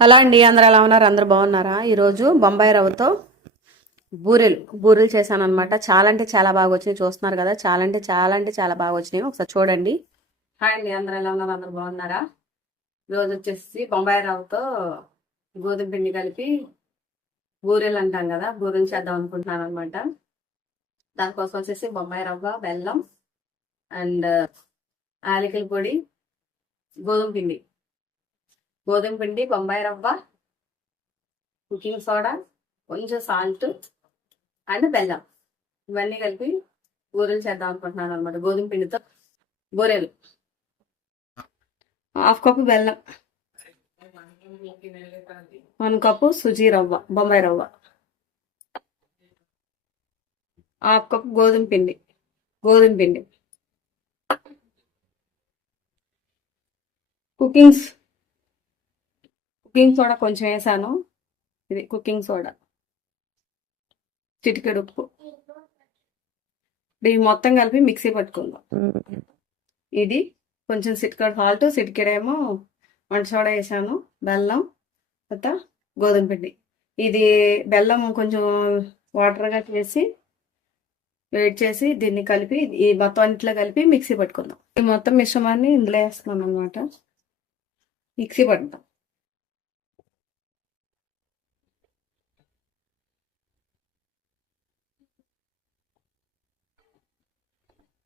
Hello అండి, అందరు ఎలా ఉన్నారు? అందరు బాగున్నారా? ఈరోజు బొంబాయి రవ్వతో బూరెలు చేశాను అనమాట. చాలా అంటే చాలా బాగా వచ్చినాయి. చూస్తున్నారు కదా, చాలా బాగా వచ్చినాయి. ఒకసారి చూడండి. హాయ్ అండి, అందరు ఎలా ఉన్నారు? అందరు బాగున్నారా? ఈరోజు వచ్చేసి బొంబాయి రవ్వతో గోధుమ పిండి కలిపి బూరెలు అంటాం కదా, బూరెలు చేద్దాం అనుకుంటున్నాను అనమాట. దానికోసం వచ్చేసి బొంబాయి రవ్వ, బెల్లం అండ్ యాలకుల పొడి, గోధుమ పిండి, బొంబాయి రవ్వ, కుకింగ్ సోడా, కొంచెం సాల్ట్ అండ్ బెల్లం, ఇవన్నీ కలిపి బూరెలు చేద్దాం అనుకుంటున్నాను అనమాట. గోధుమ పిండితో బూరెలు. హాఫ్ కప్పు బెల్లం, 1 కప్పు సుజీ రవ్వ, బొంబాయి రవ్వ, హాఫ్ కప్పు గోధుమ పిండి, కుకింగ్ సోడా కొంచెం వేసాను. ఇది కుకింగ్ సోడా, చిటికెడు ఉప్పు. ఇవి మొత్తం కలిపి మిక్సీ పట్టుకుందాం. ఇది కొంచెం సిటికెడు సాల్ట్, సిటికెడేమో వంట సోడా వేసాను, బెల్లం, తర్వాత గోధుమ పిండి. ఇది బెల్లం కొంచెం వాటర్గా చేసి వేడి చేసి దీన్ని కలిపి ఈ మొత్తం అంట్లో కలిపి మిక్సీ పట్టుకుందాం. ఈ మొత్తం మిశ్రమాన్ని ఇందులో వేస్తున్నాం అనమాట. మిక్సీ పడతాం.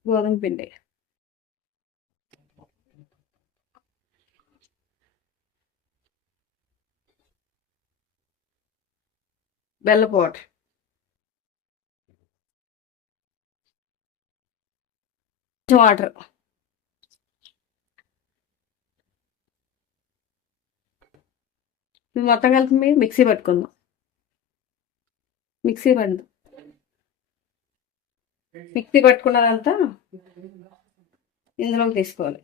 గోధుమ పిండి, బెల్లం పౌడర్, వాటర్, మొత్తం కలిపి మిక్సీ పట్టుకుందాం. మిక్సీ పట్టుకున్నదంతా ఇందులోకి తీసుకోవాలి.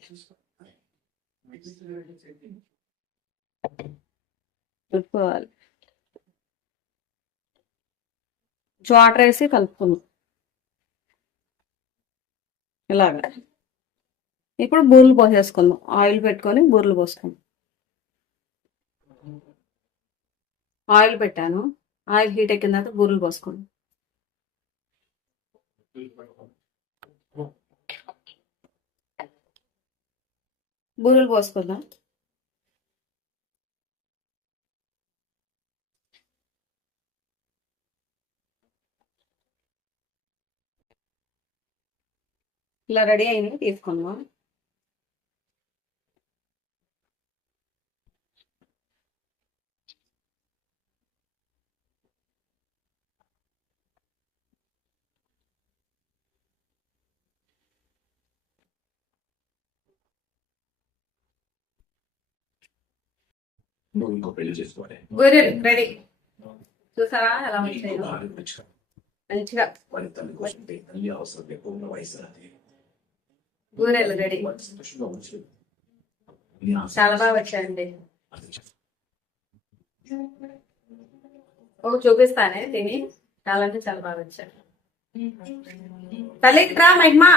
కలుపుకోవాలి. వాటర్ వేసి కలుపుకుందాం ఇలాగా. ఇప్పుడు బూరెలు పోసేసుకుందాం. ఆయిల్ పెట్టుకొని బూరెలు పోసుకుందాం. ఆయిల్ పెట్టాను. ఆయిల్ హీట్ ఎక్కిన తర్వాత బూరెలు పోసుకుందాం. బూరెలు పోసుకుందాం. ఇలా రెడీ అయింది, తీసుకుందాం. గొర్రెలు రెడీ. చూసారా ఎలా వచ్చాయో? మంచిగా గూరెలు రెడీ. చాలా బాగా వచ్చాయండి. చూపిస్తానే తిని. చాలా అంటే చాలా బాగా వచ్చాయి. తల్లికి రా మహిమా.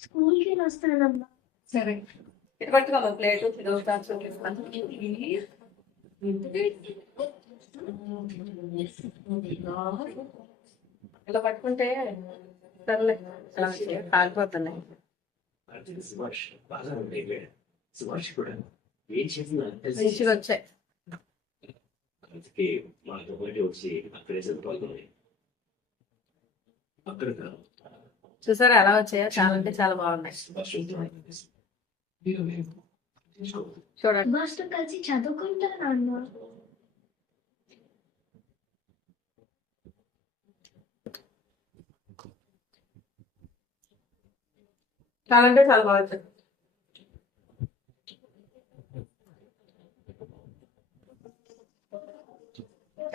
స్కూల్కి వస్తానమ్మా. సరే, ఇది పట్టుకోమా ప్లేట్. చూపిస్తాను. ఇలా పట్టుకుంటే సర్లే, కాలిపోతున్నాయి. మంచిగా వచ్చాయి. చూసారా ఎలా వచ్చాయో? చాలా అంటే చాలా బాగున్నాయి. చూడండి. మాస్తో కలిసి చదువుకుంటాను. చాలా అంటే చాలా బాగా వచ్చాయి.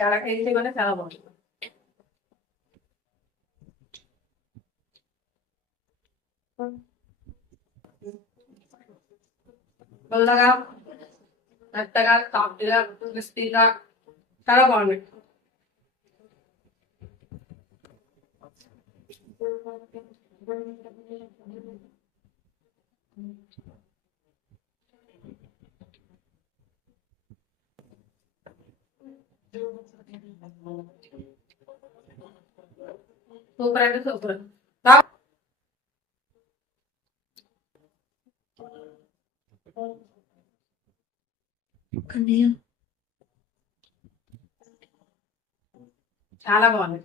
చాలా టేస్టీగా కూడా చాలా బాగుంది. పుల్లగా, మెత్తగా, సాఫ్ట్గా, క్రిస్పీగా చాలా బాగుంది. సూపర్ అంటే సూపర్. చాలా బాగుంది.